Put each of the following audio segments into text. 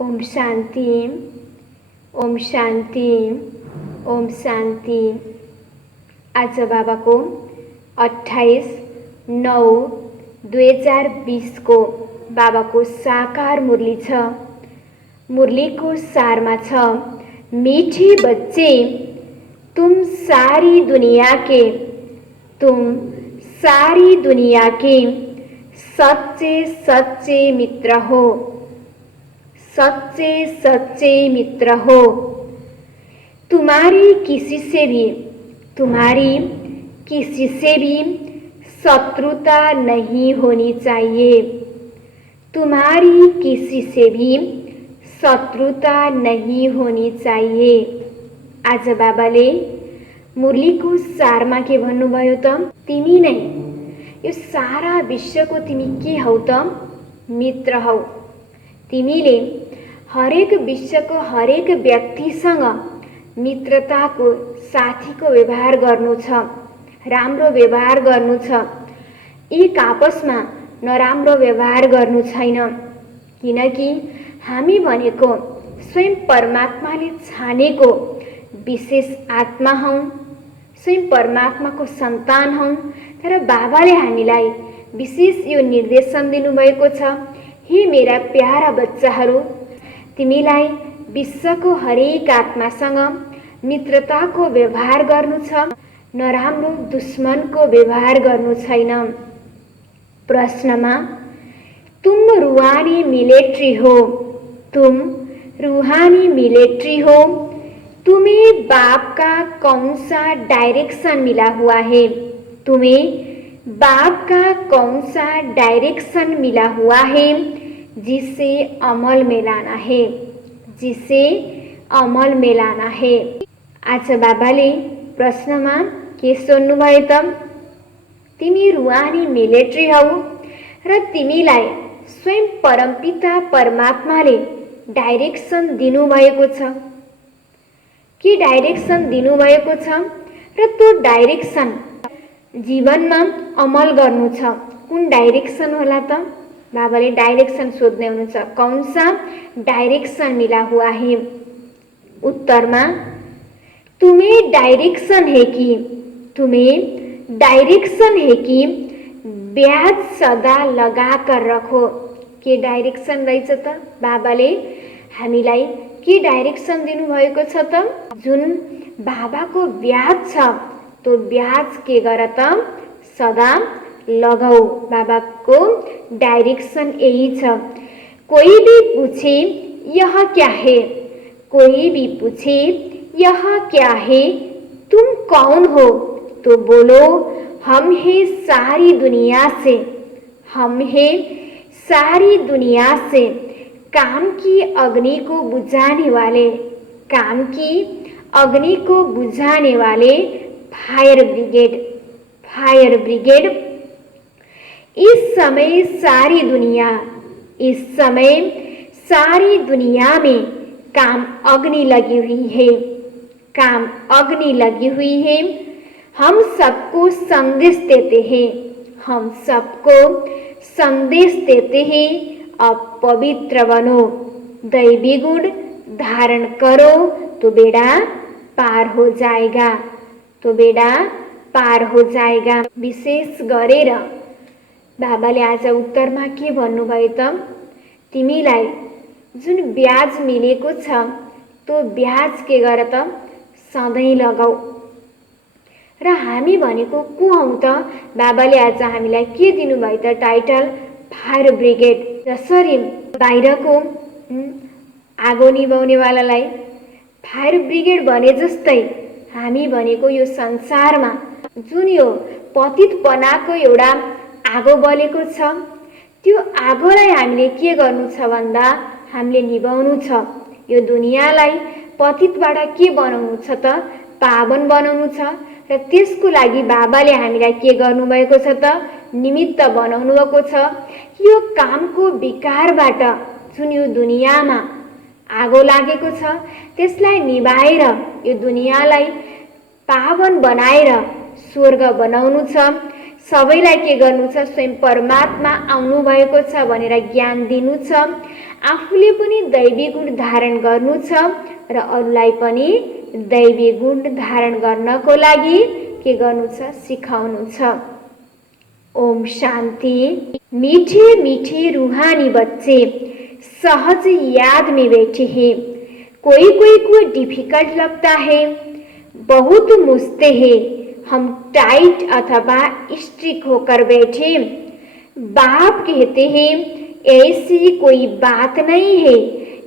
ओम शान्ति, ओम शान्ति, ओम शान्ति। आज बाबाको 28/9/2020 को बाबाको साकार मुरली छ। मुरलीको सारमा छ, मीठे बच्चे तुम सारी दुनिया के सच्चे सच्चे मित्र हो, सच्चे सच्चे मित्र हो। तुम्हारी किसी से भी शत्रुता नहीं होनी चाहिए। तुम्हारी किसी से भी शत्रुता नहीं होनी चाहिए। आज बाबाले मुरलीको सारमा के भन्नुभयो त, तिमी नै यो सारा विश्वको तिमी के हौ त? मित्र हौ। तिमीले हरेक विश्वको हरेक व्यक्तिसँग मित्रताको साथीको व्यवहार गर्नु छ, राम्रो व्यवहार गर्नु छ। एक आपसमा नराम्रो व्यवहार गर्नु छैन, किनकि हामी भनेको स्वयं परमात्माले छानेको विशेष आत्मा हौं, स्वयं परमात्माको सन्तान हौं। तर बाबाले हामीलाई विशेष यो निर्देशन दिनुभएको छ, हे मेरा प्यारा बच्चाहरू, तिमीलाई विश्वको हरेक आत्मासँग मित्रताको व्यवहार गर्नु छ, नराम्रो दुश्मनको व्यवहार गर्नु छैन। प्रश्नमा तुम रूहानी मिलिट्री हो, तुम रूहानी मिलिट्री हो। तुम्हें बाप का कौन सा डायरेक्शन मिला हुआ है? तुम्हें बाप का कौन सा डायरेक्शन मिला हुआ है जिसे अमल में लाना है, जिसे अमल में लाना है। आज बाबाले प्रश्नमा के सोध्नुभयो त, तिमी रूहानी मिलिट्री हौ र तिमीलाई स्वयं परमपिता परमात्माले डाइरेक्सन दिनुभएको छ। के डाइरेक्सन दिनुभएको छ र त्यो डाइरेक्सन जीवनमा अमल गर्नु छ। कुन डाइरेक्सन होला त? बाबाले डाइरेक्सन सोध्दै हुनुहुन्छ, कौन सा डाइरेक्सन मिला हुआ है? उत्तरमा तुम्हें डाइरेक्सन है कि ब्याज सदा लगा कर रखो। के डाइरेक्सन रहेछ त? बाबाले हामीलाई के डाइरेक्सन दिनुभएको छ त? जुन बाबाको ब्याज छ तो ब्याज के गर त? सदा लगाऊ। बाबाको डाइरेक्सन यही छ। कोई भी पूछे यह क्या है, कोई भी पूछे यह क्या है, तुम कौन हो? तो बोलो हम हैं सारी दुनिया से, हम हैं सारी दुनिया से काम की अग्नि को बुझाने वाले, काम की अग्नि को बुझाने वाले फायर ब्रिगेड, फायर ब्रिगेड। इस समय सारी दुनिया में काम अग्नि लगी हुई है, काम अग्नि लगी हुई है। हम सबको संदेश देते हैं, हम सबको संदेश देते हैं, अब पवित्र बनो, दैवी गुण धारण करो तो बेड़ा पार हो जाएगा, तो बेड़ा पार हो जाएगा। विशेष गरेर बाबाले आज उत्तरमा के भन्नुभयो त, तिमीलाई जुन ब्याज मिलेको छ तो ब्याज के गर त? सधैँ लगाऊ। र हामी भनेको को हौं त? बाबाले आज हामीलाई के दिनुभयो त? Title fire brigade. जसरी बाहिरको आगो निभाउनेवालालाई फायर ब्रिगेड भने जस्तै हामी भनेको यो संसारमा जुन यो पतितपनाको एउटा आगो बलेको छ, त्यो आगोलाई हामीले के गर्नु छ भन्दा हामीले निभाउनु छ। यो दुनियाँलाई पतितबाट के बनाउनु छ त? पावन बनाउनु छ। र त्यसको लागि बाबाले हामीलाई के गर्नुभएको छ त? निमित्त बनाउनु भएको छ। यो कामको विकारबाट जुन यो दुनियाँमा आगो लागेको छ त्यसलाई निभाएर यो दुनियाँलाई पावन बनाएर स्वर्ग बनाउनु छ। सबैलाई के गर्नु छ? स्वयं परमात्मा आउनु भएको छ भनेर ज्ञान दिनु छ। आफूले पनि दैवी गुण धारण गर्नु छ र अरूलाई पनि दैवी गुण धारण गर्नको लागि के गर्नु छ, सिकाउनु छ। ओम शांति। मीठे मीठे रूहानी बच्चे सहज याद में बैठे हैं। कोई कोई को डिफिकल्ट लगता है, बहुत मुझते हैं हम टाइट अथवा स्ट्रिक्ट होकर बैठे। बाप कहते हैं ऐसी कोई बात नहीं है,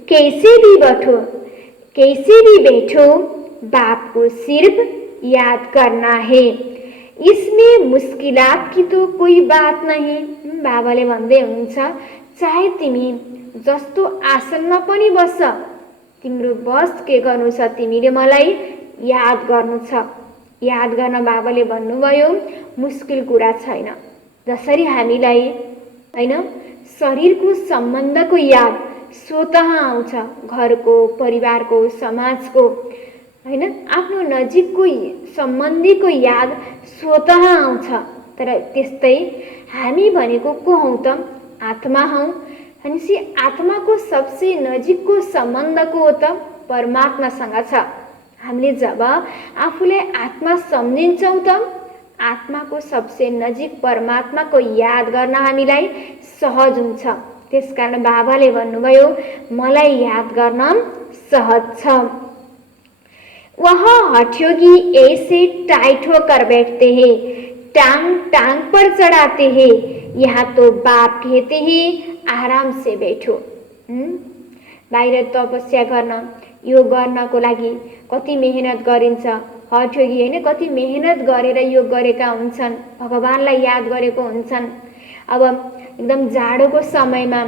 कैसे भी बैठो, कैसे भी बैठो, बाप को सिर्फ याद करना है, इसमें मुस्किलात की तो कोई बात नहीं। बाबाले भन्दै हुनुहुन्छ चाहे तिमी जस्तो आसनमा पनि बस, तिम्रो बस के गर्नु छ, तिमीले मलाई याद गर्नु छ। याद गर्न बाबाले भन्नुभयो मुस्किल कुरा छैन। जसरी हामीलाई हैन शरीरको सम्बन्धको याद स्वतः आउँछ, घरको, परिवारको, समाजको हैन आफ्नो नजिकको सम्बन्धीको याद स्वतः आउँछ, तर त्यस्तै हामी भनेको को हौ त, आत्मा हौ। भनेपछि आत्माको सबसे नजिकको सम्बन्ध को हो त, परमात्मासँग छ। हामीले जब आफूले आत्मा सम्झिन्छौँ त आत्माको सबसे नजिक परमात्माको याद गर्न हामीलाई सहज हुन्छ। त्यसकारण बाबाले भन्नुभयो मलाई याद गर्न सहज छ। वह हठयोगी ऐसे टाइट होकर बैठते हैं, टांग टांग पर चढ़ाते हैं। यहाँ तो बाप कहते हैं आराम से बैठो। बाहिर तपस्या गर्न, योग गर्नको लागि कति मेहनत गरिन्छ। हठयोगी हैन कति मेहनत गरेर योग गरेका हुन्छन्, भगवानलाई याद गरेको हुन्छन्। अब एकदम जाडोको समयमा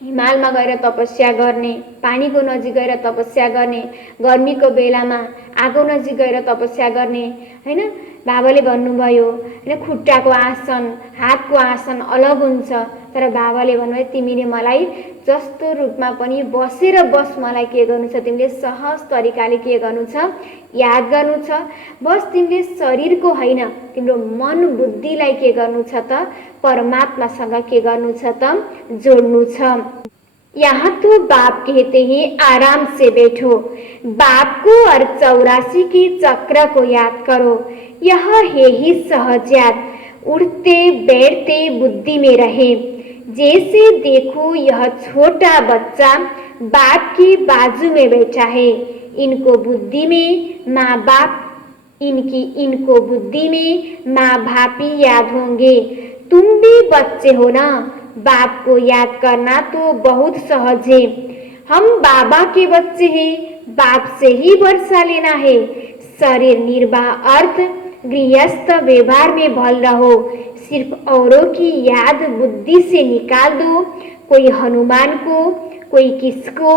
हिमालमा गएर तपस्या गर्ने, पानीको नजिक गएर तपस्या गर्ने, गर्मीको बेलामा आगो नजिक गएर तपस्या गर्ने हैन। बाबाले भन्नुभयो हैन खुट्टाको आसन, हातको आसन अलग हुन्छ, तर बाबाले भन्नुभयो तिमीले मलाई जस्तो रूपमा पनि बसेर बस, मलाई के गर्नु छ, तिमीले सहज तरिकाले के गर्नु छ, याद गर्नु छ। बस तिमीले शरीरको हैन तिम्रो मन बुद्धिलाई के गर्नु छ त, परमात्मासँग के गर्नु छ त, जोड्नु छ। यहाँ तो बाप कहते हैं आराम से बैठो, बाप को और 84 के चक्र को याद करो। यह है ही सहज याद, उठते बैठते बुद्धि में रहे। जैसे देखो यह छोटा बच्चा बाप के बाजू में बैठा है, इनको बुद्धि में माँ बाप, इनको बुद्धि में माँ बाप ही याद होंगे। तुम भी बच्चे हो ना, बाप को याद करना तो बहुत सहज है। हम बाबा के बच्चे हैं, बाप से ही वर्षा लेना है। शरीर निर्वाह अर्थ गृहस्थ व्यवहार में भल रहो, सिर्फ औरों की याद बुद्धि से निकाल दो। कोई हनुमान को, कोई किसको,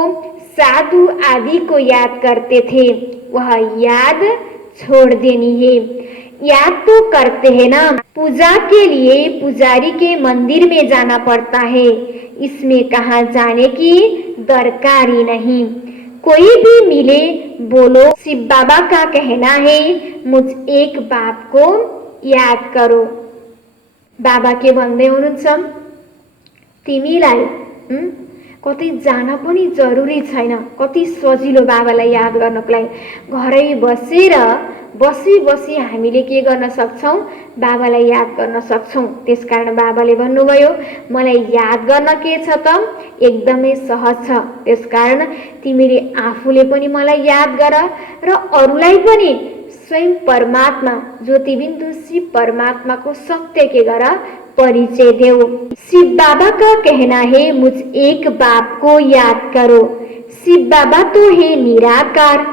साधु आदि को याद करते थे, वह याद छोड़ देनी है। याद तो करते हैं ना, पूजा के लिए पुजारी के मंदिर में जाना पड़ता है, इसमें कहाँ जाने की दरकार ही नहीं। कोई भी मिले बोलो शिव बाबा का कहना है मुझ एक बाप को याद करो। बाबा के भन्दै हुनुहुन्छ तिमीलाई कतै जान पनि जरुरी छैन, कति सजिलो बाबालाई याद गर्नको लागि। घरै बसेर बसी बसी हामीले के गर्न सक्छौं, बाबालाई याद गर्न सक्छौं। त्यसकारण बाबाले भन्नुभयो मलाई याद गर्न के छ त, एकदमै सहज छ। त्यसकारण तिमीले आफूले पनि मलाई याद गर र अरूलाई पनि स्वयं परमात्मा ज्योतिबिन्दु शिव परमात्मा को सत्य के गर परिचय देओ। शिव बाबा का कहना है मुझ एक बाप को याद करो। शिव बाबा तो है निराकार,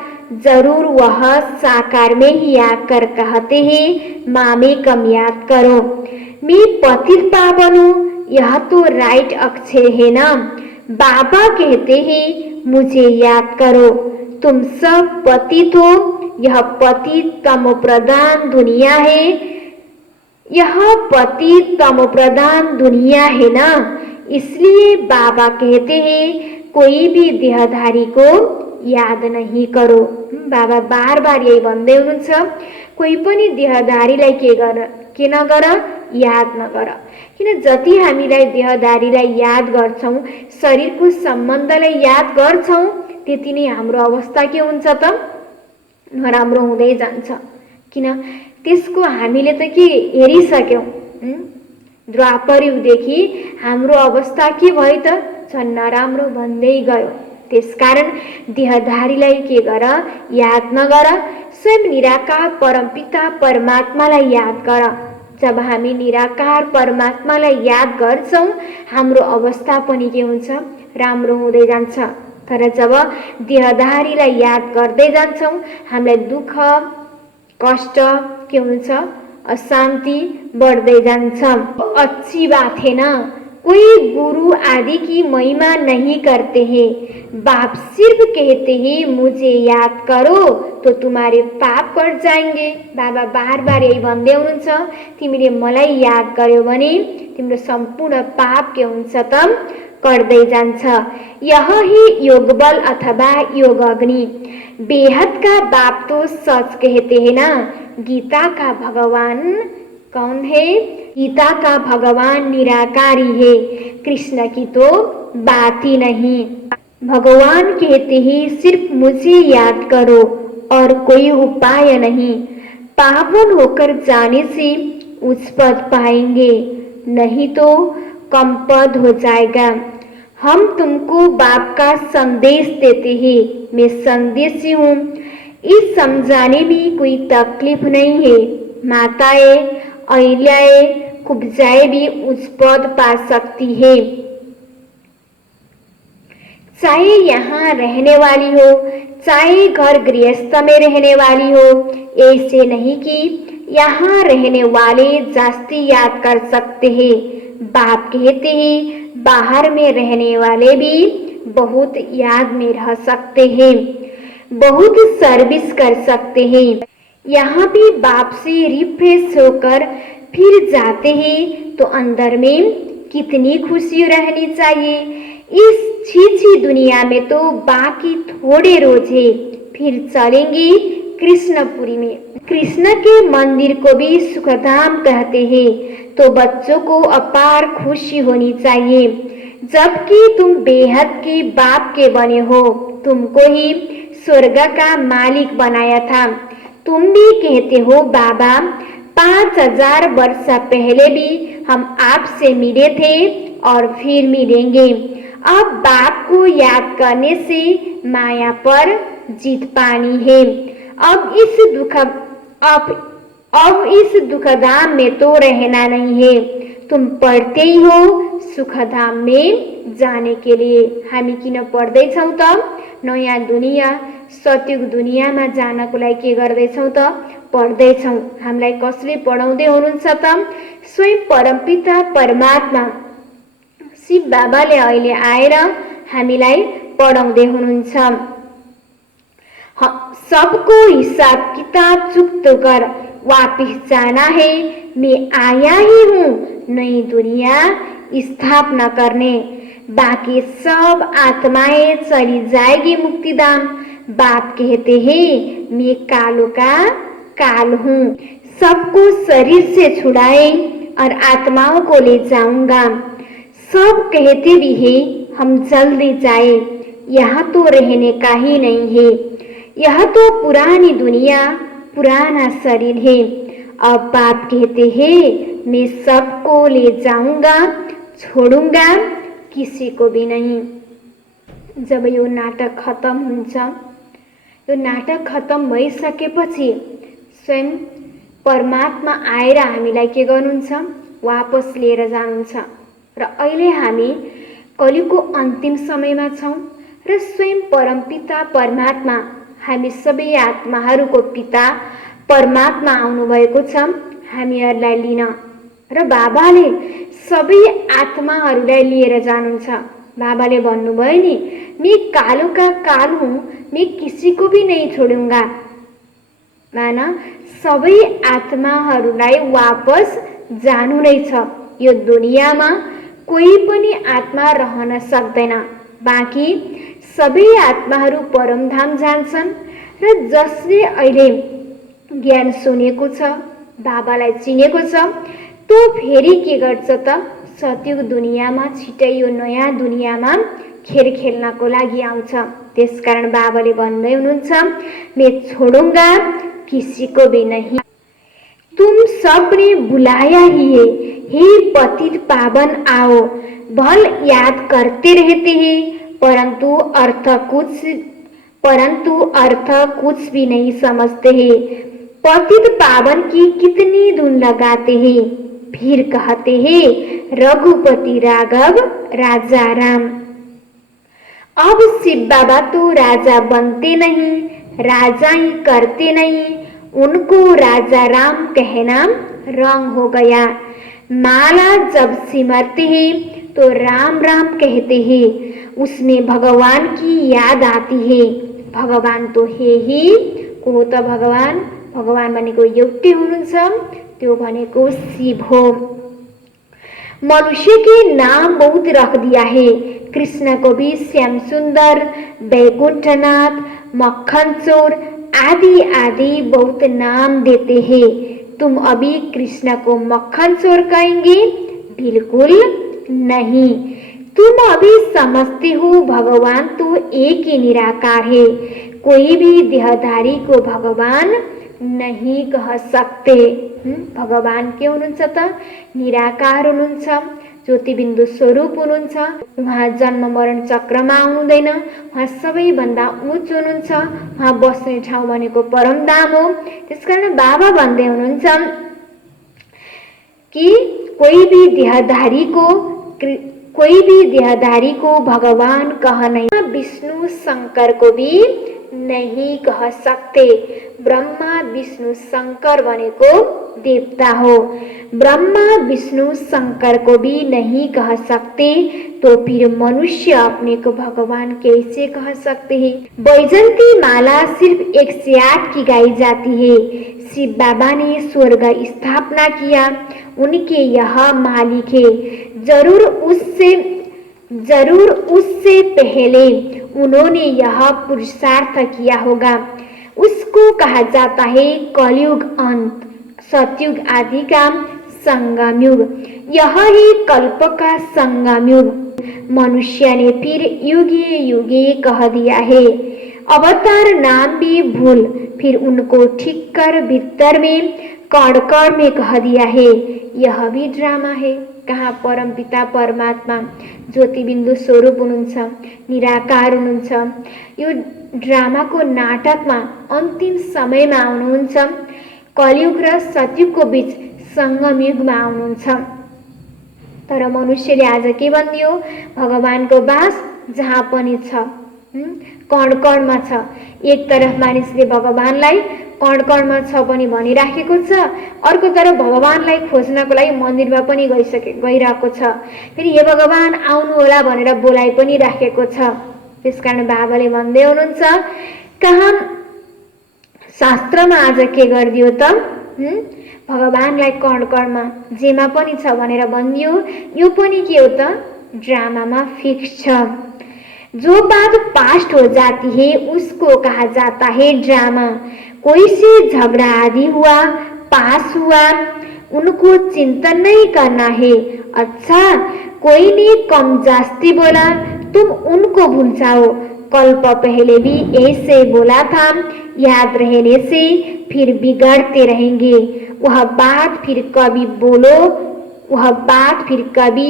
जरूर वह साकार में ही आकर कहते हैं माँ में कम याद करो। मैं पतित पावन हूँ, यह तो राइट अक्षर है ना। बाबा कहते हैं मुझे याद करो, तुम सब पतित हो, यह पतित तमो प्रधान दुनिया है, यह पतित तमो प्रधान दुनिया है ना। इसलिए बाबा कहते हैं कोई भी देहधारी को याद नहीं करो। बाबा बार बार यही भन्दै हुनुहुन्छ कोही पनि देहधारीलाई के नगर, याद नगर। किन जति हामीलाई देहधारीलाई याद गर्छौँ, शरीरको सम्बन्धलाई याद गर्छौँ, त्यति नै हाम्रो अवस्था के हुन्छ त, नराम्रो हुँदै जान्छ। किन त्यसको हामीले त के हेरिसक्यौँ, द्वापर युगदेखि हाम्रो अवस्था के भयो त, झन् नराम्रो भन्दै गयो। त्यसकारण देहधारीलाई के गर, याद नगर, स्वयं निराकार परमपिता परमात्मालाई याद गर। जब हामी निराकार परमात्मालाई याद गर्छौँ, हाम्रो अवस्था पनि के हुन्छ, राम्रो हुँदै जान्छ। तर जब देहधारीलाई याद गर्दै जान्छौँ, हामीलाई दुःख कष्ट के हुन्छ, अशांति बढ़ते जान्छ। अच्छी बात है ना, कोई गुरु आदि की महिमा नहीं करते हैं, बाप सिर्फ कहते हैं मुझे याद करो तो तुम्हारे पाप कट जाएंगे। बाबा बार बार यही भन्दै हुनुहुन्छ, तिमीले मलाई याद गर्यो भने तिम्रो सम्पूर्ण पाप के हुन्छ त कट्दै जान्छ। यह ही योग बल अथवा योग अग्नि, बेहद का बाप तो सच कहते हैं ना। गीता का भगवान कौन है? गीता का भगवान निराकारी है, कृष्ण की तो बात ही नहीं। भगवान कहते हैं सिर्फ मुझे याद करो और कोई उपाय नहीं, पावन होकर जाने से उच्च पद पाएंगे, नहीं तो कम पद हो जाएगा। हम तुमको बाप का संदेश देते हैं, मैं संदेशी हूँ, इस समझाने में कोई तकलीफ नहीं है। माताएं अहिल्याएं कुब्जाएं भी उच्च पद पा सकती है, चाहे यहाँ रहने वाली हो चाहे घर गृहस्थ में रहने वाली हो। ऐसे नहीं कि यहाँ रहने वाले जास्ती याद कर सकते हैं, बाप कहते हैं बाहर में रहने वाले भी बहुत याद में रह सकते हैं, बहुत सर्विस कर सकते हैं। यहाँ भी बाप से रिफ्रेश होकर फिर जाते हैं तो अंदर में कितनी खुशी रहनी चाहिए। इस छी दुनिया में तो बाकी थोड़े रोज है, फिर चलेंगे कृष्णपुरी में। कृष्ण के मंदिर को भी सुखधाम कहते हैं, तो बच्चों को अपार खुशी होनी चाहिए। जबकि तुम बेहद के बाप के बने हो, तुमको ही स्वर्ग का मालिक बनाया था। तुम भी कहते हो बाबा 5000 वर्ष पहले भी हम आपसे मिले थे और फिर मिलेंगे। अब बाप को याद करने से माया पर जीत पानी है। अब इस दुखधाम में तो रहना नहीं है, तुम पढ़ते ही हो सुखधाम में जाने के लिए। हामी किन पढ्दैछौँ त? नयाँ दुनिया सत्युग दुनियाँमा जानको लागि के गर्दैछौँ त? पढ्दैछौँ। हामीलाई कसले पढाउँदै हुनुहुन्छ त? स्वयं परमपिता परमात्मा शिव बाबाले अहिले आएर हामीलाई पढाउँदै हुनुहुन्छ। सबको हिसाब किताब चुकतो कर वापिस जाना है, मैं आया ही हूँ नई दुनिया स्थापना करने। बाकी सब आत्माएं चली जाएगी मुक्तिधाम। बाप कहते हैं मैं कालों का काल हूँ, सबको शरीर से छुड़ाए और आत्माओं को ले जाऊंगा। सब कहते भी हैं हम जल्दी जाए, यहाँ तो रहने का ही नहीं है, यह तो पुरानी दुनिया पुराना शरीर है। अब बाप कहते हैं मैं सबको ले जाऊंगा, छोड़ूंगा किसी को भी नहीं। जब यो नाटक खत्म हुन्छ, यो नाटक खत्म भइसकेपछि स्वयं परमात्मा आएर हामीलाई के गर्नुहुन्छ? वापस लिएर जानुहुन्छ। र अहिले हामी कलिको अन्तिम समयमा छौँ र स्वयं परमपिता परमात्मा, हामी सबै आत्माहरूको पिता परमात्मा आउनुभएको छ हामीहरूलाई लिन। र बाबाले सबै आत्माहरूलाई लिएर जानुहुन्छ। बाबाले भन्नुभयो नि, मैं कालों का काल हूँ, मैं किसी को भी नहीं छोडूंगा। माना सबै आत्माहरूलाई वापस जानु नै छ। यो दुनियाँमा कोही पनि आत्मा रहन सक्दैन, बाँकी सबै आत्माहरू परमधाम जान्छन्। र जसले अहिले ज्ञान सुनेको छ, बाबालाई चिनेको छ तो फेरि के गर्छ त सतयुग दुनियाँमा छिटै यो नयाँ दुनियाँमा खेल खेल्नको लागि आउँछ। त्यसकारण बाबाले भन्दै हुनुहुन्छ, मैं छोडूंगा किसी को भी नहीं, तुम सबने बुलाया ही है, हे पतित पावन आओ। भल याद करते रहते हैं परंतु अर्थ कुछ भी नहीं समझते हैं। पतित पावन की कितनी धुन लगाते हैं, फिर कहते हैं रघुपति राघव राजा राम। अब शिव बाबा तो राजा बनते नहीं, राजा ही करते नहीं, उनको राजा राम कहना रंग हो गया। माला जब सिमरते हैं तो राम राम कहते हैं, उसमें भगवान की याद आती है। भगवान तो है ही, को त भगवान, भगवान भनेको एउटै हुनुहुन्छ, त्यो भनेको शिव हो। मनुष्य के नाम बहुत रख दिया है, कृष्ण को भी श्याम सुंदर, बैकुंठनाथ, मक्खन चोर आदि आदि बहुत नाम देते हैं। तुम अभी कृष्ण को मक्खन चोर कहेंगे? बिल्कुल नहीं। तुम अभी समझते हो भगवान तो एक ही निराकार है, कोई भी देहधारी को भगवान नहीं कह सकते। भगवान के हुनुहुन्छ त निराकार हुनुहुन्छ, ज्योतिबिन्दु स्वरूप हुनुहुन्छ। उहाँ जन्म मरण चक्रमा आउनुहुँदैन, उहाँ सबैभन्दा उच्च हुनुहुन्छ। उहाँ बस्ने ठाउँ भनेको परमधाम हो। त्यसकारण बाबा भन्दै हुनुहुन्छ कि कोही भी देहधारी को भगवान कह नहीं, विष्णु शंकर को भी नहीं कह सकते। ब्रह्मा विष्णु शंकर भनेको देवता हो, ब्रह्मा विष्णु शंकर को भी नहीं कह सकते, तो फिर मनुष्य अपने को भगवान कैसे कह सकते हैं। बैजंती माला सिर्फ 108 की गाई जाती है। शिव बाबा ने स्वर्ग स्थापना किया, उनके यह मालिक है। जरूर उससे पहले उन्होंने यह पुरुषार्थ किया होगा। उसको कहा जाता है कलयुग अंत, सतयुग आदि का संगम युग। यह ही कल्प का संगम युग। मनुष्य ने फिर युगे युगे कह दिया है। अवतार नाम भी भूल, फिर उनको ठीक कर भीतर में कड़ में कह दिया है। यह भी ड्रामा है। कहाँ परमपिता परमात्मा ज्योतिबिन्दु स्वरूप हुनुहुन्छ, निराकार हुनुहुन्छ। यो ड्रामाको नाटकमा अन्तिम समयमा आउनुहुन्छ, कलियुग र सतयुगको बीच संगम युगमा आउनुहुन्छ। तर मनुष्यले आज के भनिदियो, भगवानको बास जहाँ पनि छ, कण छ। एक तरफ मानिसले भगवानलाई कण छ पनि भनिराखेको छ, अर्को तरफ भगवानलाई खोज्नको लागि मन्दिरमा पनि गइरहेको छ। फेरि हे भगवान आउनु होला भनेर बोलाइ पनि राखेको छ। त्यसकारण बाबाले भन्दै हुनुहुन्छ, कहाँ शास्त्रमा आज के गरिदियो त, भगवानलाई कणमा जेमा पनि छ भनेर भनिदियो। यो पनि के हो त, ड्रामामा फिक्स छ। जो बात पास्ट हो जाती है उसको कहा जाता है ड्रामा। कोई से झगड़ा आदि हुआ, पास हुआ, उनको चिंतन नहीं करना है। अच्छा, कोई ने कम जास्ती बोला, तुम उनको भूल जाओ, कल्प पहले भी ऐसे बोला था, याद रहने से फिर बिगड़ते रहेंगे। वह बात फिर कभी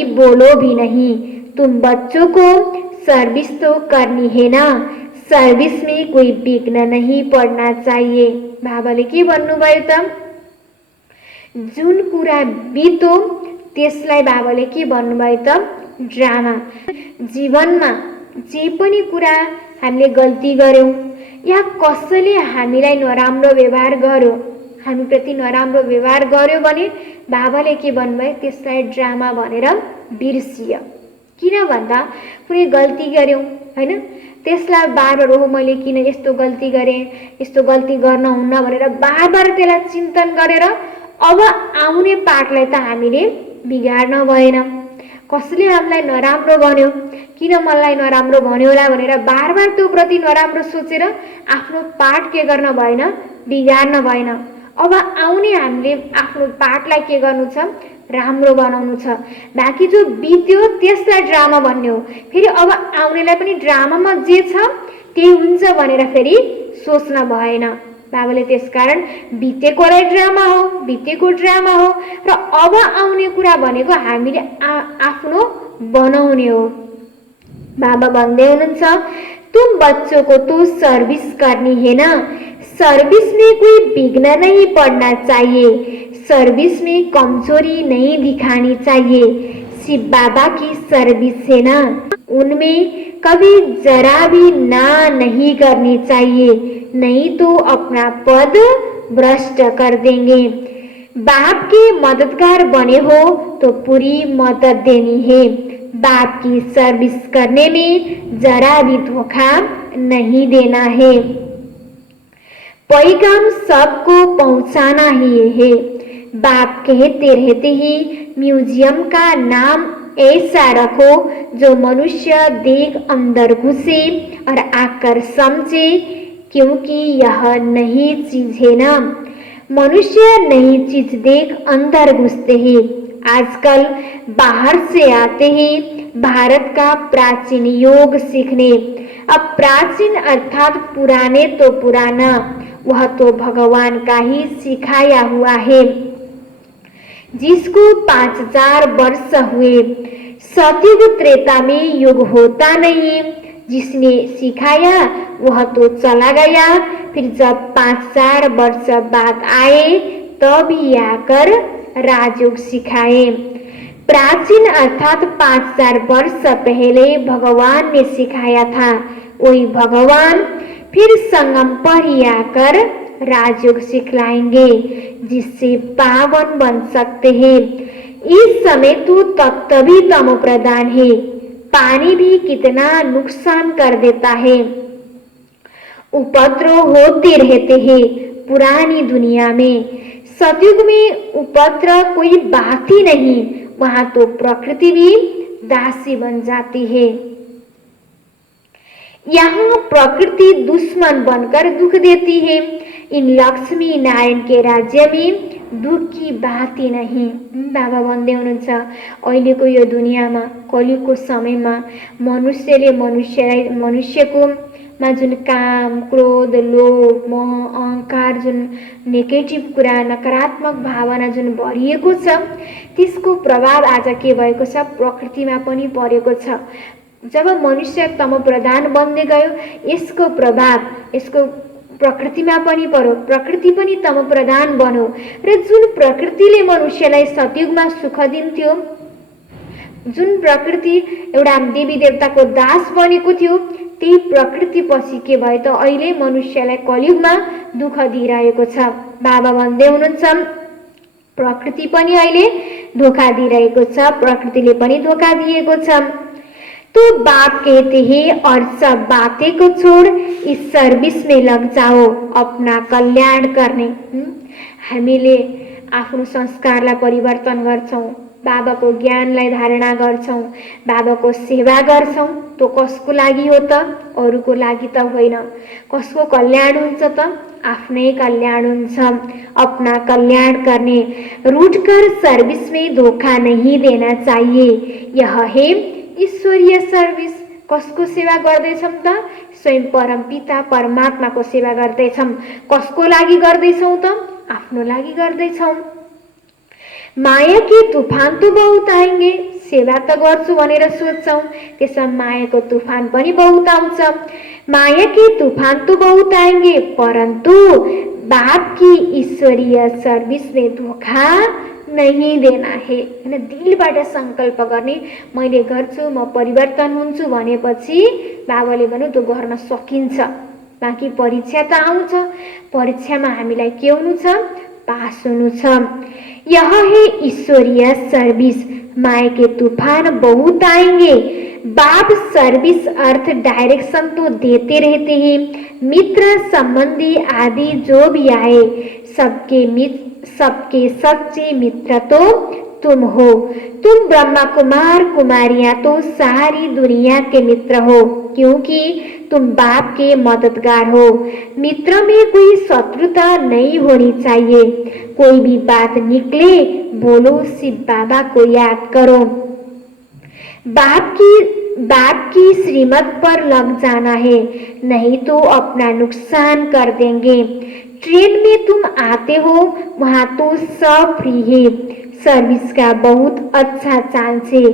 बोलो भी नहीं। तुम बच्चों को सर्विस तो करनी है ना, सर्विस में कोई विघ्न नहीं पड़ना चाहिए। बाबाले के भन्नुभयो त, जुन कुरा बितो त्यसलाई बाबाले के भन्नुभयो त, ड्रामा। जीवनमा जे पनि कुरा हामीले गल्ती गर्यौं या कसैले हामीलाई नराम्रो व्यवहार गर्यो, हामीप्रति नराम्रो व्यवहार गर्यो भने बाबाले के भन्नुभयो, त्यसलाई ड्रामा भनेर बिर्सियो। किन भन्दा कुनै गल्ती गर्यौं हैन, त्यसलाई बारबार ओहो मैले किन यस्तो गल्ती गरेँ, यस्तो गल्ती गर्न हुन्न भनेर बारबार त्यसलाई चिन्तन गरेर अब आउने पाठलाई त हामीले बिगार्न भएन। कसैले हामीलाई नराम्रो भन्यो, किन मलाई नराम्रो भन्यो होला भनेर बारबार त्यो प्रति नराम्रो सोचेर आफ्नो पाठ के गर्न भएन, बिगार्न भएन। अब आउने हामीले आफ्नो पाठलाई के गर्नु छ, राम्रो बनाउनु छ। बाँकी जो बित्यो त्यसलाई ड्रामा भन्ने हो। फेरि अब आउनेलाई पनि ड्रामामा जे छ त्यही हुन्छ भनेर फेरि सोच्न भएन। बाबाले त्यसकारण बितेकोलाई ड्रामा हो, बितेको ड्रामा हो र अब आउने कुरा भनेको हामीले आफ्नो बनाउने हो। बाबा भन्दै हुनुहुन्छ, तुम बच्चों को तो सर्विस करनी है ना, सर्विस में कोई बिघ्न नहीं पड़ना चाहिए, सर्विस में कमजोरी नहीं दिखानी चाहिए। शिव बाबा की सर्विस है ना, उनमें कभी जरा भी ना नहीं करनी चाहिए, नहीं तो अपना पद भ्रष्ट कर देंगे। बाप के मददगार बने हो तो पूरी मदद देनी है, बाप की सर्विस करने में जरा भी धोखा नहीं देना है। पैगाम सबको पहुंचाना ही है। बाप कहते रहते हैं, म्यूजियम का नाम ऐसा रखो जो मनुष्य देख अंदर घुसे और आकर समझे, क्योंकि यह नई चीज है ना। मनुष्य नई चीज देख अंदर घुसते हैं। आजकल बाहर से आते हैं भारत का प्राचीन योग सीखने। अब प्राचीन अर्थात पुराने तो पुराना, वह तो भगवान का ही सिखाया हुआ है, जिसको 5000 वर्ष हुए। सतयुग त्रेता में युग होता नहीं, जिसने सिखाया वह तो चला गया। फिर जब 5000 वर्ष बाद आए तब ही आकर राजयोग सिखाए। प्राचीन अर्थात 5000 वर्ष पहले भगवान ने सिखाया था, वही भगवान फिर संगम पर ही आकर राजयोग सिखलाएंगे, जिससे पावन बन सकते हैं। इस समय तो तख्त भी तमो प्रधान है, पानी भी कितना नुकसान कर देता है। उपद्रव होते रहते हैं पुरानी दुनिया में। सतयुग में उपद्रव कोई बात ही नहीं, वहां तो प्रकृति भी दासी बन जाती है। यहाँ प्रकृति दुश्मन बनकर दुख देती है। इन लक्ष्मी नारायण के राज्य में दुख की बात ही नहीं। बाबा भन्दै हुनुहुन्छ, अहिलेको यो दुनियाँमा कलियुगको समयमा मनुष्यले मनुष्यको जुन काम, क्रोध, लोभ, मोह, अहंकार, जुन नेगेटिभ कुरा, नकारात्मक भावना जुन भरिएको छ, त्यसको प्रभाव आज के भएको छ, प्रकृतिमा पनि परेको छ। जब मनुष्य तमोप्रधान बन्दै गयो, यसको प्रभाव यसको प्रकृतिमा पनि पर्यो, प्रकृति पनि तमोप्रधान बन्यो र जुन प्रकृतिले मनुष्यलाई सतयुगमा सुख दिन्थ्यो, जुन प्रकृति एउटा देवी देवताको दास बनेको थियो, त्यही प्रकृति पछि के भयो त अहिले मनुष्यलाई कलियुगमा दुःख दिइरहेको छ। बाबा भन्दै हुनुहुन्छ, प्रकृति पनि अहिले धोका दिइरहेको छ, प्रकृतिले पनि धोका दिएको छ। तो बाप कहते हैं, और सब बातें को छोड़ इस सर्विस में लग जाओ, अपना कल्याण करने। हामीले आफ्नो संस्कारलाई परिवर्तन गर्छौं, बाबाको ज्ञानलाई धारणा गर्छौं, बाबाको सेवा गर्छौं, तो कसको लागि हो त? अरूको लागि त होइन। कसको कल्याण हुन्छ त? आफ्नै कल्याण हुन्छ। अपना कल्याण करने, रूठकर सर्विस में धोखा नहीं देना चाहिए। यह है ईश्वरीय सर्विस। कसको सेवा गर्दैछौं त? स्वयं परम पिता परमात्माको सेवा गर्दैछौं। कसको लागि गर्दैछौं त? आफ्नो लागि गर्दैछौं। माया के तूफान तो बहुत आएंगे। सेवा त गर्छु भनेर सोच्छौं, त्यसमा मायाको तूफान पनि बहुत आउँछ। माया के तूफान तो बहुत आएंगे, परंतु बाप की ईश्वरीय सर्विस में धोखा नहीं देना है। हैन, दिलबाट संकल्प गर्ने, मैले गर्छु, म परिवर्तन हुन्छु भनेपछि बाबाले भन्नु त्यो गर्न सकिन्छ। बाँकी परीक्षा त आउँछ, परीक्षामा हामीलाई के हुनु छ? पास हुनु छ। यह है ईश्वरीय सर्विस। माया के तूफान बहुत आएंगे। बाप सर्विस अर्थ डायरेक्शन तो देते रहते हैं। मित्र संबंधी आदि जो भी आए, सबके सच्चे मित्र तो तुम हो। तुम ब्रह्मा कुमार कुमारियां तो सारी दुनिया के मित्र हो, क्योंकि तुम बाप के मददगार हो। मित्र में कोई शत्रुता नहीं होनी चाहिए। कोई भी बात निकले, बोलो शिव बाबा को याद करो। बाप की श्रीमत पर लग जाना है, नहीं तो अपना नुकसान कर देंगे। ट्रेन में तुम आते हो, वहां तो सब फ्री है। सर्विस का बहुत अच्छा चांस है।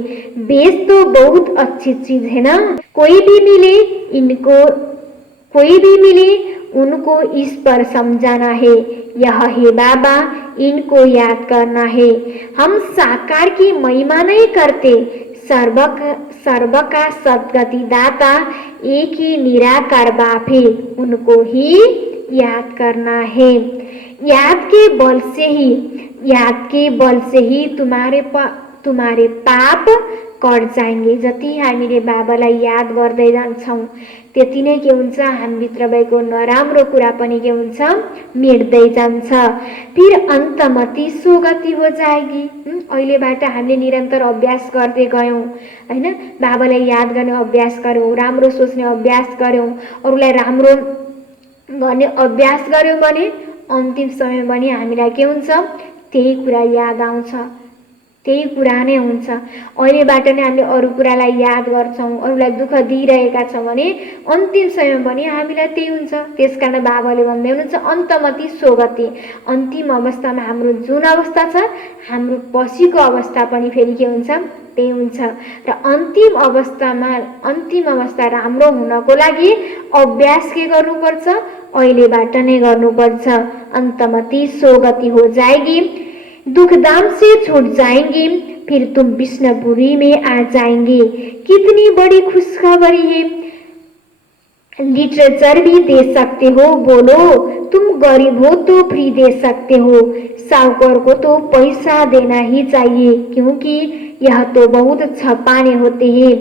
बेस तो बहुत अच्छी चीज है ना। कोई भी मिले उनको इस पर समझाना है, यह है बाबा, इनको याद करना है। हम साकार की महिमा नहीं करते, सर्व का सदगति दाता एक ही निराकार बाप है, उनको ही याद करना है। याद के बल से ही तुम्हारे पाप कट जाएंगे। जति हामीले बाबालाई याद गर्दै जान्छौं त्यति नै के हुन्छ, हामीभित्र भएको नराम्रो कुरा पनि के हुन्छ, मेट्दै जान्छ। फिर अन्तमा तीसो गति हो जाएगी। अहिलेबाट हामीले निरन्तर अभ्यास गर्दै गयौं हैन, बाबालाई याद गर्ने अभ्यास गर्यौं, राम्रो सोच्ने अभ्यास गर्यौं, अरूलाई राम्रो गर्ने अभ्यास गर्यौं भने अन्तिम समय पनि हामीलाई के हुन्छ, त्यही कुरा याद आउँछ, त्यही कुरा नै हुन्छ। अहिलेबाट नै हामीले अरू कुरालाई याद गर्छौं, अरूलाई दुःख दिइरहेका छौं भने अन्तिम समय पनि हामीलाई त्यही हुन्छ। त्यसकारण बाबाले भन्दै हुनुहुन्छ अन्तमति सोगति। अन्तिम अवस्थामा हाम्रो जुन अवस्था छ, हाम्रो पछिको अवस्था पनि फेरि के हुन्छ, त्यही हुन्छ। र अन्तिम अवस्था राम्रो हुनको लागि अभ्यास के गर्नुपर्छ, अहिलेबाट नै गर्नुपर्छ। अन्तमति सोगति हो जाएगी, दुखदाम से छूट जाएंगे, फिर तुम विष्णुपुरी में आ जाएंगे। कितनी बड़ी खुशखबरी है। लिटरेचर भी दे सकते हो, बोलो तुम गरीब हो तो फ्री दे सकते हो। साहूकार को तो पैसा देना ही चाहिए, क्योंकि यह तो बहुत छपाने होते हैं।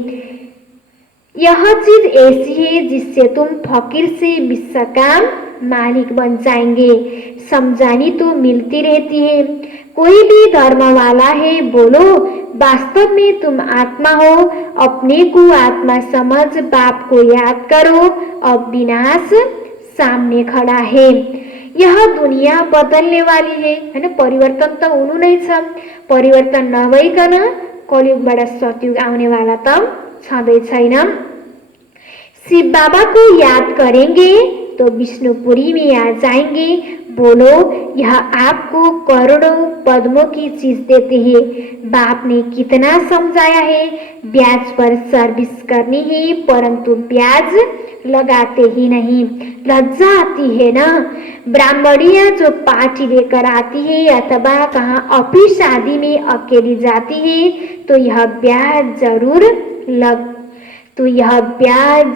यह चीज ऐसी है जिससे तुम फकीर से विश्व का मालिक बन जाएंगे। समझानी तो मिलती रहती है। कोई भी धर्म वाला है, बोलो वास्तव में तुम आत्मा हो। अपने को आत्मा समझ बाप को याद करो। अब विनाश सामने खड़ा है। यह दुनिया बदलने वाली है ना। परिवर्तन तो हुनु नै छ। परिवर्तन नभइकन कलियुगबाट सतयुग आउने वाला त छँदै छैन। शिव बाबा को याद करेंगे तो विष्णुपुरी में आ जाएंगे। बोलो यह आपको करोड़ों पद्मों की चीज देते हैं। बाप ने कितना समझाया है, ब्याज पर सर्विस करनी है, परंतु ब्याज लगाते ही नहीं। लज्जा आती है ना। ब्राह्मणियां जो पार्टी लेकर आती है अथवा कहाँ ऑफिस आदि में अकेली जाती है, तो यह ब्याज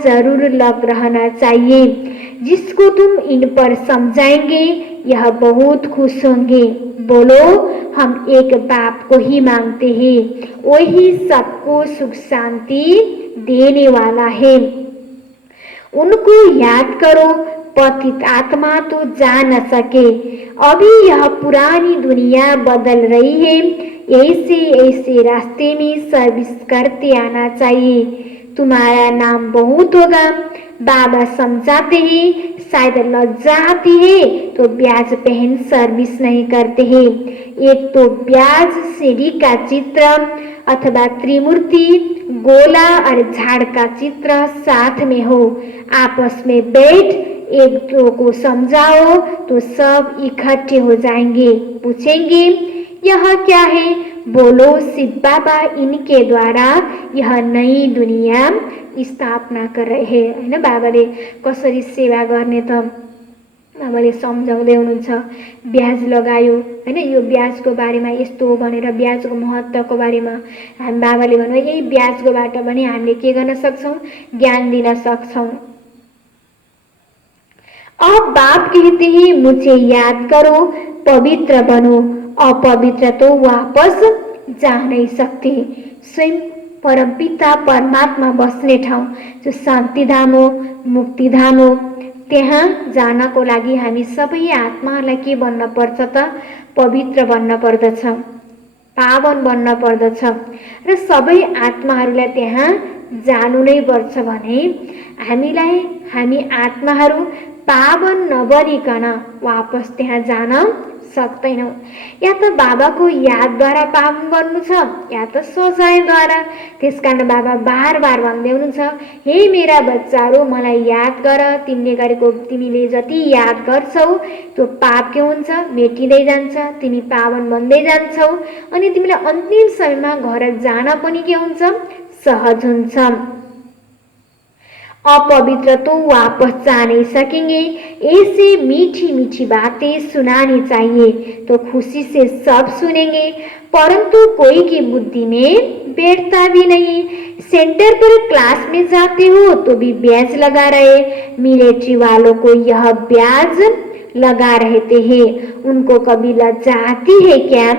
जरूर लग रहना चाहिए। जिसको तुम इन पर समझाएंगे यह बहुत खुश होंगे। बोलो हम एक बाप को ही मांगते हैं, वही सबको सुख शांति देने वाला है। उनको याद करो। पतित आत्मा तो जा न सके। अभी यह पुरानी दुनिया बदल रही है। ऐसे रास्ते में सर्विस करते आना चाहिए। तुम्हारा नाम बहुत होगा। बाबा समझाते हैं। शायद लज्जा आती है तो ब्याज पहन सर्विस नहीं करते हैं। एक तो ब्याज सीढ़ी का चित्र अथवा त्रिमूर्ति गोला और झाड़ का चित्र साथ में हो। आपस में बैठ एक दो को समझाओ तो सब इकट्ठे हो जाएंगे। पूछेंगे यह क्या है, बोलो शिव बाबा इनके द्वारा यह नई दुनिया स्थापना कर रहे हैं हैन। बाबाले कसरी सेवा गर्ने त बाबाले सम्झाउँदै हुनुहुन्छ। ब्याज लगायो हैन, यो ब्याजको बारेमा यस्तो हो भनेर ब्याजको महत्त्वको बारेमा हामी बाबाले भन्नु यही ब्याजको बाट पनि हामीले के गर्न सक्छौं, ज्ञान दिन सक्छौं। अब बाप कहते हैं मुझे याद करो, पवित्र बनो। अपवित्र तो वापस जा नहीं सकते। स्वयं परमपिता परमात्मा बस्ने ठाउँ जो शान्तिधाम हो, मुक्तिधाम हो, त्यहाँ जानको लागि हामी सबै आत्माहरूलाई के बन्न पर्छ त, पवित्र बन्न पर्दछ। पावन बन्न पर्दछ र सबै आत्माहरूलाई त्यहाँ जानु नै पर्छ भने हामी आत्माहरू पावन नबनिकन वापस त्यहाँ जान सक्दैनौँ। या त बाबाको यादद्वारा पावन बन्नु छ या त सजायद्वारा। त्यसकारण बाबा बार बार भन्दै हुनुहुन्छ, हे मेरा बच्चाहरू मलाई याद गर। तिमीले जति याद गर्छौ त्यो पाप के हुन्छ, मेटिँदै जान्छ, तिमी पावन बन्दै जान्छौ अनि तिमीलाई अन्तिम समयमा घर जान पनि के हुन्छ, सहज हुन्छ। अपवित्र तो वापस जा नहीं सकेंगे, ऐसे मीठी मीठी बातें सुनानी चाहिए तो खुशी से सब सुनेंगे, परंतु कोई की बुद्धि में बैठता भी नहीं। सेंटर पर क्लास में जाते हो तो भी ब्याज लगा रहे। मिलिट्री वालों को यह ब्याज लगा रहते हैं, उनको कभी लज्जा आती है क्या?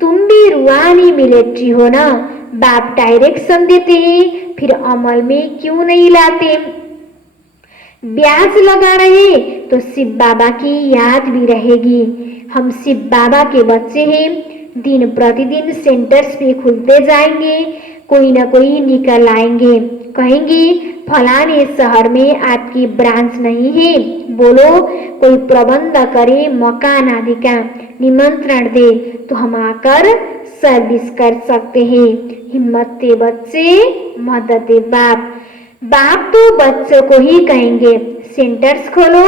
तुम भी रूहानी मिलिट्री हो ना। बाप डायरेक्शन देते हैं, फिर अमल में क्यों नहीं लाते? ब्याज लगा रहे तो शिव बाबा की याद भी रहेगी। हम शिव बाबा के बच्चे हैं, दिन प्रतिदिन सेंटर्स भी खुलते जाएंगे, कोई ना कोई निकल आएंगे, कहेंगे फलाने शहर में आपकी ब्रांच नहीं है, बोलो कोई प्रबंध करे, मकान आदि का निमंत्रण दे तो हम आकर सर्विस कर सकते हैं। हिम्मत दे बच्चे, मदद दे बाप। बाप तो बच्चों को ही कहेंगे सेंटर्स खोलो,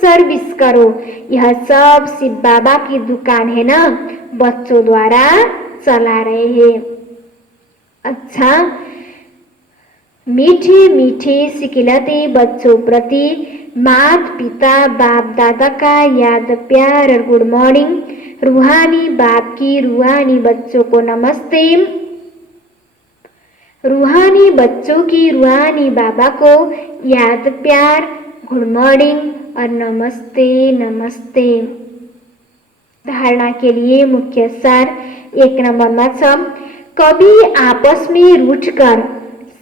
सर्विस करो। यह सब शिव बाबा की दुकान है ना, बच्चों द्वारा चला रहे हैं। अच्छा, मीठे मीठे सिकिलते बच्चों प्रति माता पिता बाप दादा का याद प्यार और गुड मॉर्निंग। रूहानी बाप की रूहानी बच्चों को नमस्ते। रूहानी बच्चों की रूहानी बाबा को याद प्यार, गुड मॉर्निंग और नमस्ते नमस्ते। धारणा के लिए मुख्य सार 1 नंबरमा छ, कभी आपस में रूठकर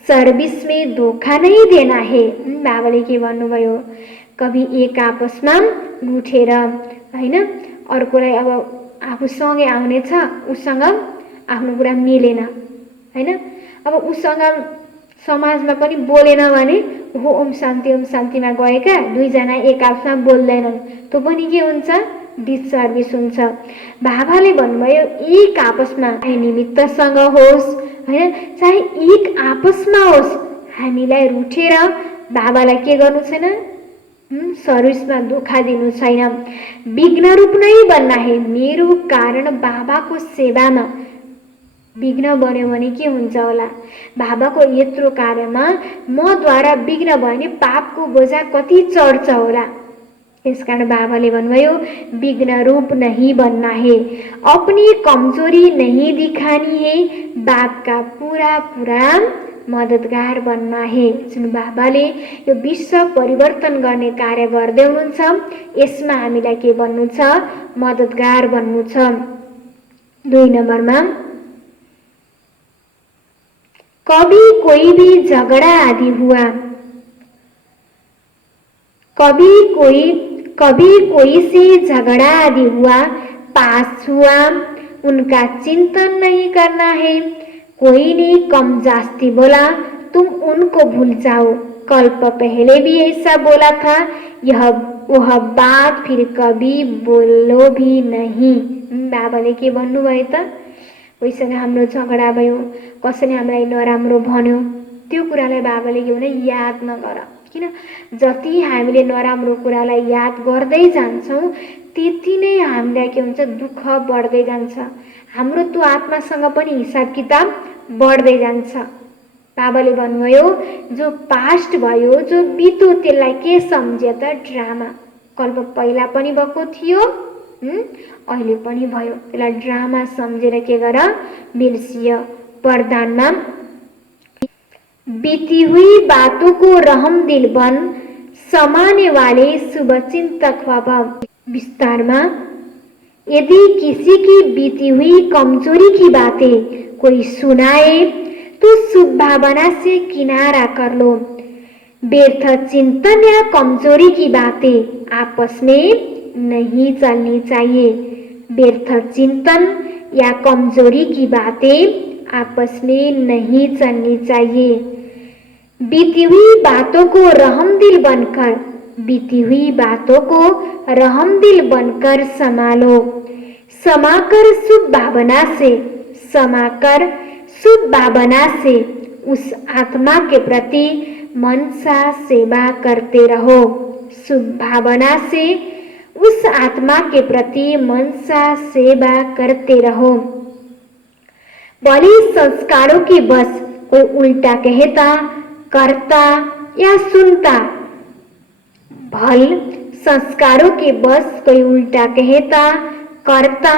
सर्विस में धोखा नहीं देना है। बाबाले के भन्नुभयो, कभी एक आपसमा रूठेर हैन अर्कोलाई अब आफूसँगै आउने छ उसँग आफ्नो कुरा मिलेन हैन, अब उसँग समाजमा पनि बोलेन भने हो ओम शान्तिमा गएका दुईजना एक आपसमा बोल्दैनन्, त्यो पनि के हुन्छ, डिससर्भिस हुन्छ। बाबाले भन्नुभयो एक आपसमा निमित्तसँग होस् हैन, चाहे एक आपसमा होस्, हामीलाई रूठेर बाबालाई के गर्नु छैन, सर्भिसमा धोखा दिनु छैन। विघ्न रूप नै बन्ना है, मेरो कारण बाबाको सेवामा विघ्न बन्यो भने के हुन्छ होला, बाबाको यत्रो कार्यमा मद्वारा विघ्न भयो भने पापको बोझा कति चढ्छ होला। इसकारण बाबाले भन्नुभयो विघ्न रूप नहीं बनना है, अपनी कमजोरी नहीं दिखानी है, बाप का पूरा पूरा मददगार बनना है। जुन बाबाले यो विश्व परिवर्तन गर्ने कार्य गर्दै हुनुहुन्छ, यसमा हामीलाई के बन्नु छ, मददगार बन्नु छ। 2 नम्बरमा, कभी कोई भी झगड़ा आदि हुआ, कभी कोई से झगड़ा आदि हुआ, पास हुआ, उनका चिंतन नहीं करना है। कोई ने कम जास्ती बोला, तुम उनको भूल जाओ, कल्प पहले भी ऐसा बोला था, वह बात फिर कभी बोलो भी नहीं। बाबाले के भन्नुभयो त, कोहीसँग हाम्रो झगडा भयो, कसैले हामीलाई नराम्रो भन्यो, त्यो कुरालाई बाबाले के भने याद नगर। किन, जति हामीले नराम्रो कुरालाई याद गर्दै जान्छौँ त्यति नै हामीलाई के हुन्छ, दुःख बढ्दै जान्छ, हाम्रो त्यो आत्मासँग पनि हिसाब किताब बढ्दै जान्छ। बाबाले भन्नुभयो जो पास्ट भयो, जो बित्यो, त्यसलाई के सम्झ्यो त, ड्रामा। कल्प पहिला पनि भएको थियो, अहिले पनि भयो, त्यसलाई ड्रामा सम्झेर के गर, बिर्सियो। वरदानमा, बीती हुई बातों को रहम दिल बन समाने वाले शुभ चिंतक भव। विस्तार में, यदि किसी की बीती हुई कमजोरी की बातें कोई सुनाए तो शुभ भावना से किनारा कर लो। व्यर्थ चिंतन या कमजोरी की बातें आपस में नहीं चलनी चाहिए। व्यर्थ चिंतन या कमजोरी की बातें आपस में नहीं चलनी चाहिए। बीती हुई बातों को रहमदिल बनकर बीती हुई बातों को रहमदिल बनकर संभालो। समाकर शुभ भावना से समाकर शुभ भावना से उस आत्मा के प्रति मन सा सेवा करते रहो। शुभ भावना से उस आत्मा के प्रति मन सा सेवा करते रहो। भले संस्कारों के बस कोई उल्टा कहता, करता या सुनता, भल संस्कारों के बस कोई उल्टा कहता, करता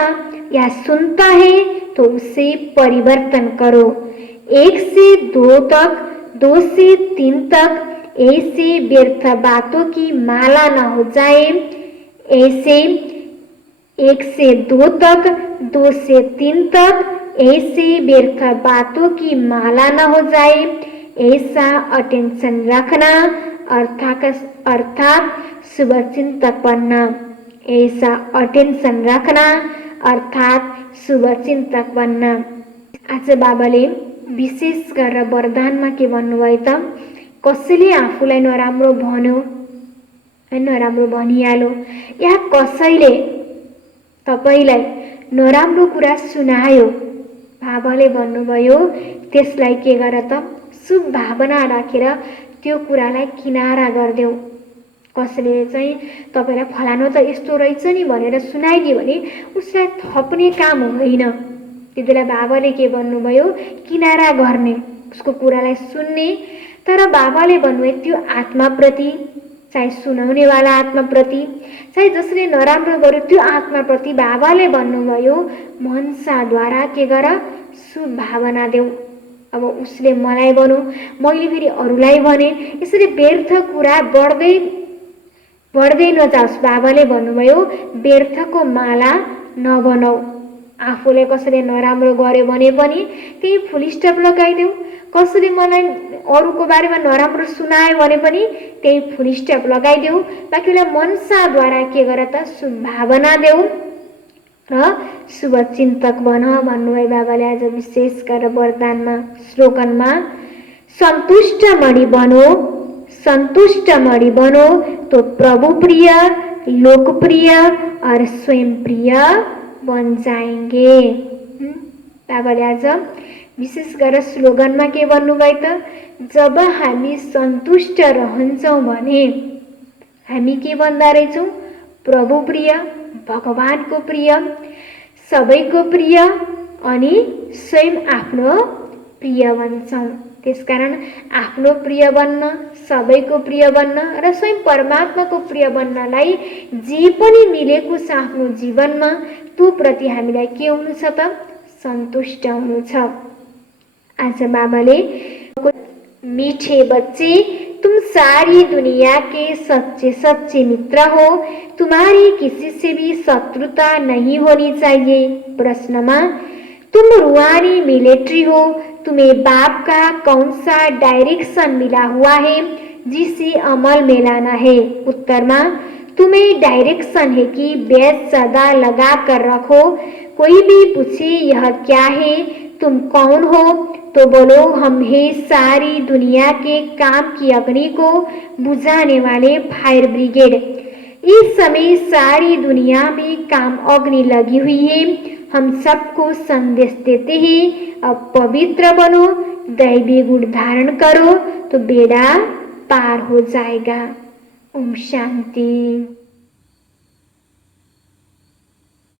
या सुनता है तो उसे परिवर्तन करो। 1 से 2 तक, 2 से 3 तक ऐसे व्यर्थ बातों की माला न हो जाए। ऐसे 1 से 2 तक, 2 से 3 तक ऐसे व्यर्थ बातों की माला न हो जाए। ऐसा अटेंशन रखना अर्थात शुभचिंतक बनना। ऐसा अटेंशन रखना अर्थात शुभचिंतक बनना। आज बाबाले विशेष गरेर वरदानमा के भन्नुभयो त, कसैले आफूलाई नराम्रो भन्यो, नराम्रो भनिहाल्यो या कसैले तपाईलाई नराम्रो कुरा सुनायो, बाबाले भन्नुभयो त्यसलाई के गर त, शुभ भावना राखेर त्यो कुरालाई किनारा गरिदेऊ। कसैले चाहिँ तपाईलाई फलानु त यस्तो रहेछ नि भनेर सुनाइदियो भने उसलाई थप्ने काम होइन। त्यतिबेला बाबाले के भन्नुभयो, किनारा गर्ने, उसको कुरालाई सुन्ने। तर बाबाले भन्नुभयो त्यो आत्माप्रति, चाहे सुनाउनेवाला आत्माप्रति, चाहे जसले नराम्रो गर्यो त्यो आत्माप्रति बाबाले भन्नुभयो मनसाद्वारा के गर, शुभ भावना देऊ। अब उसले मलाई भन्यो, मैले फेरि अरूलाई भने, यसरी व्यर्थ कुरा बढ्दै नजाओस्। बाबाले भन्नुभयो व्यर्थको माला नबनाऊ। आफूले कसैले नराम्रो गर्यो भने पनि त्यही फुल स्टप लगाइदेऊ। कसैले मलाई अरूको बारेमा नराम्रो सुनायो भने पनि त्यही फुल स्टप लगाइदेऊ। बाँकीलाई मनसाद्वारा के गर त, शुभ भावना देऊ र शुभचिन्तक बन भन्नुभयो बाबाले आज विशेष गरेर वरदानमा श्लोकनमा। संतुष्ट मणि बनो तो प्रभु प्रिय, लोकप्रिय और स्वयं प्रिय बन जाएंगे। बाबाले आज विशेष गरेर स्लोगनमा के भन्नुभयो त, जब हामी सन्तुष्ट रहन्छौँ भने हामी के बन्दा रहेछौँ, प्रभु प्रिय, भगवानको प्रिय, सबैको प्रिय अनि स्वयं आफ्नो प्रिय बन्छौँ। त्यसकारण आफ्नो प्रिय बन्न, सबैको प्रिय बन्न र स्वयं परमात्माको प्रिय बन्नलाई जे पनि मिलेको छ आफ्नो जीवनमा त्यो प्रति हामीलाई के हुनु छ त, सन्तुष्ट हुनु छ। आज बाबाले, मीठे बच्चे तुम सारी दुनिया के सच्चे सच्चे मित्र हो, तुम्हारी किसी से भी शत्रुता नहीं होनी चाहिए। प्रश्नमा तुम रूहानी मिलिट्री हो, तुम्हें बाप का कौन सा डायरेक्शन मिला हुआ है जिसे अमल में लाना है। उत्तरमा तुम्हें डायरेक्शन है कि बैच सदा लगा कर रखो। कोई भी पूछे यह क्या है, तुम कौन हो, तो बोलो हम हैं सारी दुनिया के काम की अग्नि को बुझाने वाले फायर ब्रिगेड। इस समय सारी दुनिया में काम अग्नि लगी हुई है। हम सबको संदेश देते हैं, अब पवित्र बनो, दैवी गुण धारण करो तो बेड़ा पार हो जाएगा। ओम शांति।